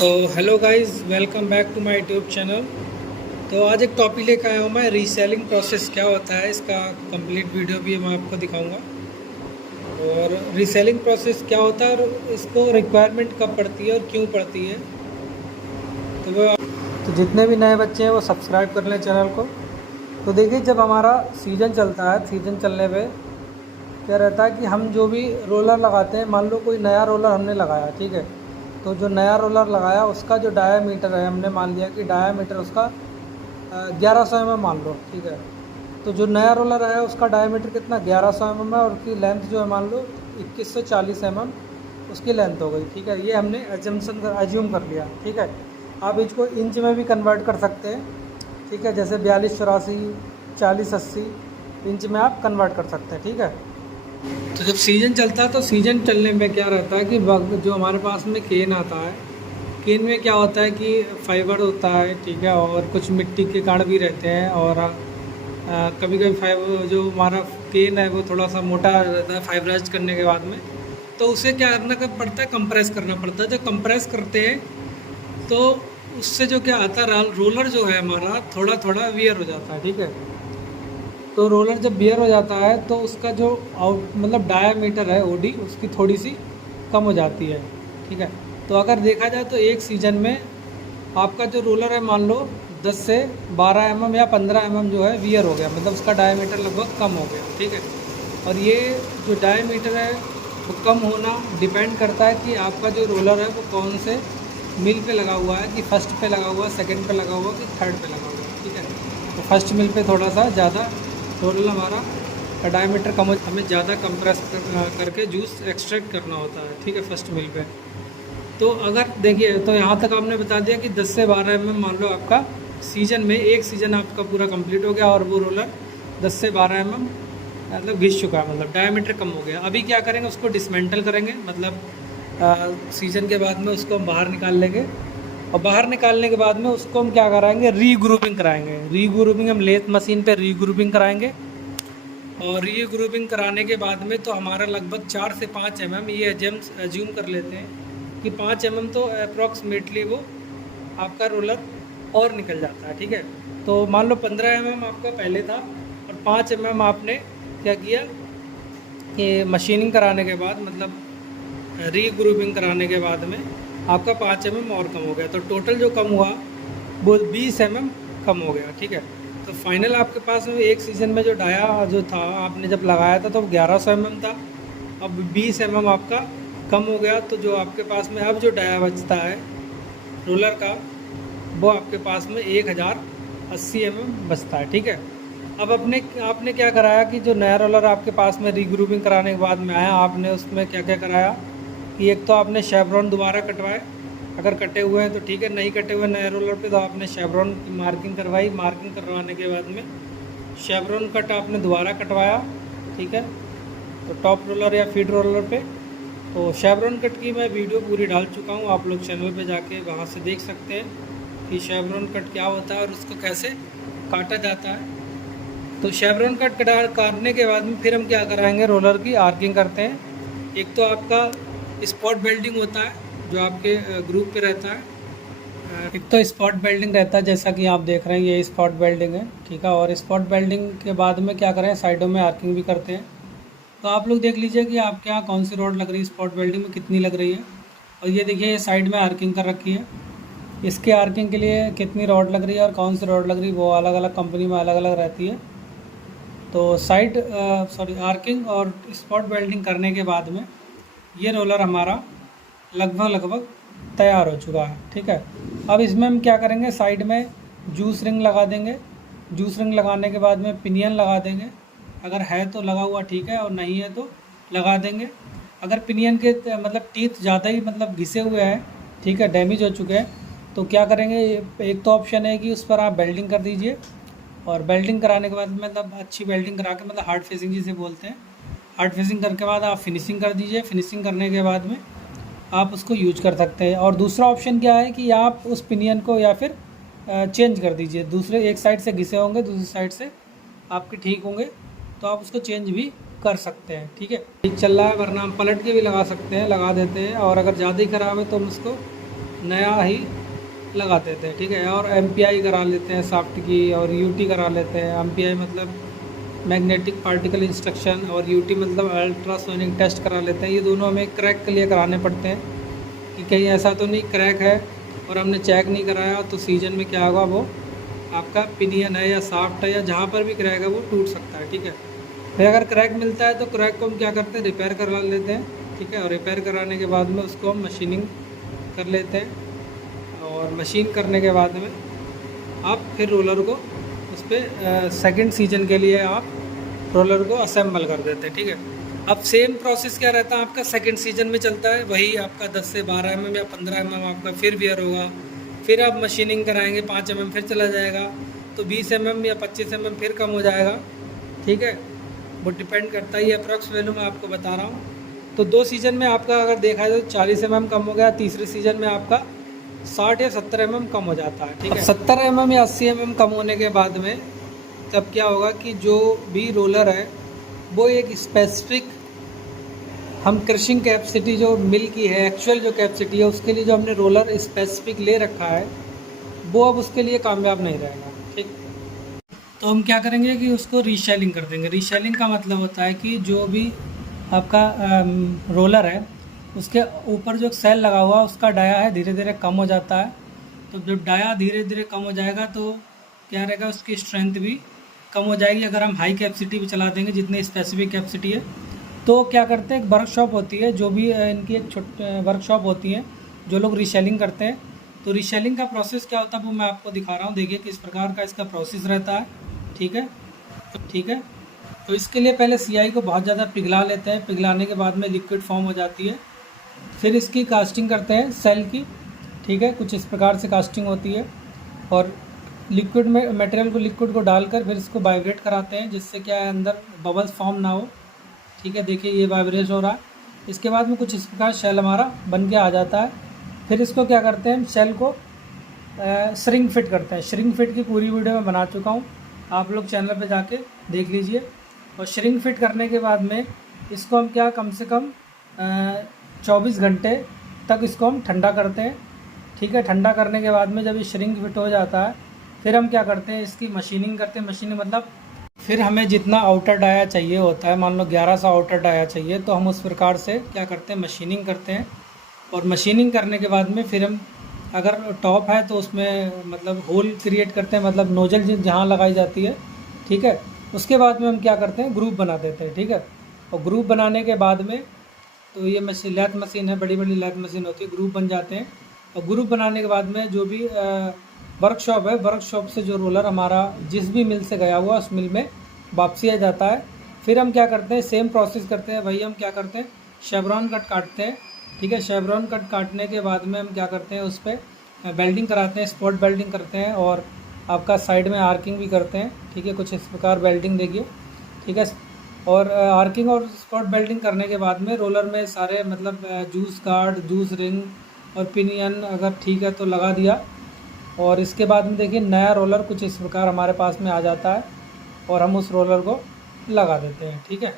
तो hello guys, welcome back to my YouTube channel. तो आज एक टॉपिक लेकर आया हूँ मैं, रीसेलिंग प्रोसेस क्या होता है, इसका कंप्लीट वीडियो भी मैं आपको दिखाऊंगा। और रीसेलिंग प्रोसेस क्या होता है और इसको रिक्वायरमेंट कब पड़ती है और क्यों पड़ती है। तो जितने भी नए बच्चे हैं वो सब्सक्राइब कर लें चैनल को। तो देखिए, जब हमारा सीज़न चलता है, सीज़न चलने पे क्या रहता है कि हम जो भी रोलर लगाते हैं, मान लो कोई नया रोलर हमने लगाया, ठीक है। तो जो नया रोलर लगाया उसका जो डायामीटर है, हमने मान लिया कि डायामीटर उसका 1100 mm मान लो, ठीक है। तो जो नया रोलर है उसका डायामीटर कितना 1100 mm है और उसकी लेंथ जो है मान लो 2140 mm उसकी लेंथ हो गई, ठीक है। ये हमने एज्यूम कर लिया, ठीक है। आप इसको इंच में भी कन्वर्ट कर सकते हैं, ठीक है। जैसे 4284 4080 इंच में आप कन्वर्ट कर सकते हैं, ठीक है। तो जब सीज़न चलता है तो सीज़न चलने में क्या रहता है कि जो हमारे पास में केन आता है, केन में क्या होता है कि फाइबर होता है, ठीक है। और कुछ मिट्टी के कण भी रहते हैं और कभी कभी फाइबर जो हमारा केन है वो थोड़ा सा मोटा रहता है फाइबराइज करने के बाद में। तो उसे क्या करना पड़ता है, कंप्रेस करना पड़ता है। जब कंप्रेस करते हैं तो उससे जो क्या आता है, रोलर जो है हमारा थोड़ा थोड़ा वियर हो जाता है, ठीक है। तो रोलर जब बियर हो जाता है तो उसका जो मतलब डायामीटर है ओडी उसकी थोड़ी सी कम हो जाती है, ठीक है। तो अगर देखा जाए तो एक सीज़न में आपका जो रोलर है मान लो 10 से 12 mm या 15 mm जो है वियर हो गया, मतलब उसका डायामीटर लगभग कम हो गया, ठीक है। और ये जो डायामीटर है वो कम होना डिपेंड करता है कि आपका जो रोलर है वो कौन से मिल पे लगा हुआ है, कि फर्स्ट पे लगा हुआ, सेकंड पे लगा हुआ, कि थर्ड पे लगा हुआ, ठीक है। तो फर्स्ट मिल पे थोड़ा सा ज़्यादा रोलर हमारा डायमीटर कम, हमें ज़्यादा कंप्रेस करके जूस एक्सट्रैक्ट करना होता है, ठीक है, फर्स्ट मिल पे। तो अगर देखिए, तो यहाँ तक आपने बता दिया कि 10 से 12 mm मान लो आपका सीज़न में, एक सीज़न आपका पूरा कंप्लीट हो गया और वो रोलर 10 से 12 mm मतलब घिस चुका है, मतलब डायमीटर कम हो गया। अभी क्या करेंगे, उसको डिसमेंटल करेंगे, मतलब सीज़न के बाद में उसको हम बाहर निकाल लेंगे। और बाहर निकालने के बाद में उसको हम क्या कराएंगे, रीग्रुपिंग कराएंगे। रीग्रुपिंग हम लेथ मशीन पे रीग्रुपिंग कराएंगे। और रीग्रुपिंग कराने के बाद में तो हमारा लगभग 4 से 5 mm, ये एज्यूम कर लेते हैं कि 5 mm तो अप्रॉक्सीमेटली वो आपका रोलर और निकल जाता है, ठीक है। तो मान लो 15 mm आपका पहले था और 5 mm आपने क्या किया कि मशीनिंग कराने के बाद, मतलब रीग्रुपिंग कराने के बाद में आपका 5 mm और कम हो गया। तो टोटल जो कम हुआ वो 20 mm कम हो गया, ठीक है। तो फाइनल आपके पास में एक सीज़न में जो डाया जो था आपने जब लगाया था तो 1100 mm था, अब 20 mm आपका कम हो गया। तो जो आपके पास में अब जो डाया बचता है रोलर का, वो आपके पास में 1080 mm बचता है, ठीक है। अब आपने क्या कराया कि जो नया रोलर आपके पास में रीग्रुपिंग कराने के बाद में आया, आपने उसमें क्या क्या कराया कि एक तो आपने शेवरॉन दोबारा कटवाए, अगर कटे हुए हैं तो ठीक है, नहीं कटे हुए नए रोलर पे तो आपने शेवरॉन की मार्किंग करवाई। मार्किंग करवाने के बाद में शेवरॉन कट आपने दोबारा कटवाया, ठीक है। तो टॉप रोलर या फीड रोलर पे तो शेवरॉन कट की मैं वीडियो पूरी डाल चुका हूँ, आप लोग चैनल पे जाके वहाँ से देख सकते हैं कि शेवरॉन कट क्या होता है और उसको कैसे काटा जाता है। तो शेवरॉन कट काटने के बाद में फिर हम क्या कराएंगे, रोलर की आर्किंग करते हैं। एक तो आपका स्पॉट बेल्डिंग होता है जो आपके ग्रुप पे रहता है। एक तो स्पॉट बेल्डिंग रहता है, जैसा कि आप देख रहे हैं ये स्पॉट बेल्डिंग है, ठीक है। और स्पॉट बेल्डिंग के बाद में क्या करें, साइडों में आर्किंग भी करते हैं। तो आप लोग देख लीजिए कि आपके यहाँ कौन सी रोड लग रही है, स्पॉट बेल्डिंग में कितनी लग रही है। और ये देखिए, ये साइड में आर्किंग कर रखी है, इसके आर्किंग के लिए कितनी रॉड लग रही है और कौन सी रॉड लग रही है वो अलग अलग कंपनी में अलग अलग रहती है। तो आर्किंग और स्पॉट वेल्डिंग करने के बाद में ये रोलर हमारा लगभग तैयार हो चुका है, ठीक है। अब इसमें हम क्या करेंगे, साइड में जूस रिंग लगा देंगे। जूस रिंग लगाने के बाद में पिनियन लगा देंगे, अगर है तो लगा हुआ ठीक है और नहीं है तो लगा देंगे। अगर पिनियन के मतलब टीथ ज़्यादा ही मतलब घिसे हुए हैं, ठीक है, डैमेज हो चुके हैं, तो क्या करेंगे, एक तो ऑप्शन है कि उस पर आप बेल्डिंग कर दीजिए। और बेल्डिंग कराने के बाद मतलब अच्छी बेल्डिंग करा के, मतलब हार्ड फेसिंग जिसे बोलते हैं, हार्ड फेसिंग करने के बाद आप फिनिशिंग कर दीजिए। फिनिशिंग करने के बाद में आप उसको यूज कर सकते हैं। और दूसरा ऑप्शन क्या है कि आप उस पिनियन को या फिर चेंज कर दीजिए, दूसरे एक साइड से घिसे होंगे दूसरी साइड से आपके ठीक होंगे तो आप उसको चेंज भी कर सकते हैं, ठीक है। ठीक चल रहा है, वरना हम पलट के भी लगा सकते हैं, लगा देते हैं। और अगर ज़्यादा ही ख़राब है तो हम उसको नया ही लगा देते हैं, ठीक है। और MPI करा लेते हैं शाफ्ट की, और UT करा लेते हैं। MPI मतलब मैग्नेटिक पार्टिकल इंस्ट्रक्शन, और UT मतलब अल्ट्रासोनिक टेस्ट करा लेते हैं। ये दोनों हमें क्रैक के लिए कराने पड़ते हैं कि कहीं ऐसा तो नहीं क्रैक है और हमने चेक नहीं कराया तो सीजन में क्या होगा, वो आपका पिनियन है या शाफ्ट है या जहाँ पर भी क्रैक है वो टूट सकता है, ठीक है। फिर अगर क्रैक मिलता है तो क्रैक को हम क्या करते हैं, रिपेयर करा लेते हैं, ठीक है। और रिपेयर कराने के बाद में उसको हम मशीनिंग कर लेते हैं, और मशीन करने के बाद में आप फिर रोलर को उस पर सेकेंड सीजन के लिए आप रोलर को असेंबल कर देते हैं, ठीक है। अब सेम प्रोसेस क्या रहता है आपका, सेकंड सीजन में चलता है वही आपका 10 से 12 mm या 15 mm आपका फिर वियर होगा। फिर आप मशीनिंग कराएंगे 5 mm फिर चला जाएगा, तो 20 mm या 25 mm फिर कम हो जाएगा, ठीक है। वो डिपेंड करता है, ये अप्रॉक्स वैल्यू मैं आपको बता रहा हूँ। तो 2 सीजन में आपका अगर देखा जाए तो 40 mm कम हो गया, तीसरे सीजन में आपका 60 या 70 mm कम हो जाता है, ठीक है। 70 mm या 80 mm कम होने के बाद में तब क्या होगा कि जो भी रोलर है वो एक स्पेसिफिक, हम क्रशिंग कैपेसिटी जो मिल की है, एक्चुअल जो कैपेसिटी है उसके लिए जो हमने रोलर स्पेसिफिक ले रखा है वो अब उसके लिए कामयाब नहीं रहेगा, ठीक। तो हम क्या करेंगे कि उसको रीशेलिंग कर देंगे। रीशेलिंग का मतलब होता है कि जो भी आपका रोलर है उसके ऊपर जो सेल लगा हुआ उसका डाया है धीरे धीरे कम हो जाता है। तो जब डाया धीरे धीरे कम हो जाएगा तो क्या रहेगा, उसकी स्ट्रेंथ भी कम हो जाएगी। अगर हम हाई कैपेसिटी भी चला देंगे जितनी स्पेसिफिक कैपेसिटी है, तो क्या करते हैं, एक वर्कशॉप होती है, जो भी इनकी एक छोटी वर्कशॉप होती है जो लोग रीसेलिंग करते हैं। तो रीसेलिंग का प्रोसेस क्या होता है वो मैं आपको दिखा रहा हूँ। देखिए किस प्रकार का इसका प्रोसेस रहता है, ठीक है। ठीक है, तो इसके लिए पहले CI को बहुत ज़्यादा पिघला लेते हैं। पिघलाने के बाद में लिक्विड फॉर्म हो जाती है। फिर इसकी कास्टिंग करते हैं सेल की, ठीक है। कुछ इस प्रकार से कास्टिंग होती है, और लिक्विड में मटेरियल को, लिक्विड को डालकर फिर इसको वाइब्रेट कराते हैं, जिससे क्या है अंदर बबल्स फॉर्म ना हो, ठीक है। देखिए ये वाइब्रेट हो रहा है। इसके बाद में कुछ इस प्रकार शेल हमारा बन के आ जाता है। फिर इसको क्या करते हैं, हम शेल को श्रिंक फिट करते हैं। श्रिंक फिट की पूरी वीडियो मैं बना चुका हूँ, आप लोग चैनल पे जाके देख लीजिए। और श्रिंक फिट करने के बाद में इसको हम क्या, कम से कम 24 घंटे तक इसको हम ठंडा करते हैं, ठीक है। ठंडा करने के बाद में जब ये श्रिंक फिट हो जाता है फिर हम क्या करते हैं, इसकी मशीनिंग करते हैं। मशीनिंग मतलब फिर हमें जितना आउटर डाया चाहिए होता है, मान लो 1100 आउटर डाया चाहिए, तो हम उस प्रकार से क्या करते हैं, मशीनिंग करते हैं। और मशीनिंग करने के बाद में फिर हम, अगर टॉप है तो उसमें मतलब होल क्रिएट करते हैं, मतलब नोजल जहाँ लगाई जाती है, ठीक है। उसके बाद में हम क्या करते हैं, ग्रुप बना देते हैं, ठीक है। और ग्रुप बनाने के बाद में तो ये मशीन, लैथ मशीन है, बड़ी बड़ी लैथ मशीन होती है, ग्रुप बन जाते हैं। और ग्रुप बनाने के बाद में जो भी वर्कशॉप है, वर्कशॉप से जो रोलर हमारा जिस भी मिल से गया हुआ उस मिल में वापसी आ जाता है। फिर हम क्या करते हैं, सेम प्रोसेस करते हैं वही। हम क्या करते हैं, शेवरॉन कट काटते हैं, ठीक है। शेवरॉन कट काटने के बाद में हम क्या करते हैं, उस पर बेल्डिंग कराते हैं, स्पॉट बेल्डिंग करते हैं, और आपका साइड में आर्किंग भी करते हैं, ठीक है। कुछ इस प्रकार बेल्डिंग देखिए, ठीक है। और आर्किंग और स्पॉट बेल्डिंग करने के बाद में रोलर में सारे मतलब जूस गार्ड, जूस रिंग और पिनियन अगर ठीक है तो लगा दिया। और इसके बाद में देखिए नया रोलर कुछ इस प्रकार हमारे पास में आ जाता है, और हम उस रोलर को लगा देते हैं, ठीक है।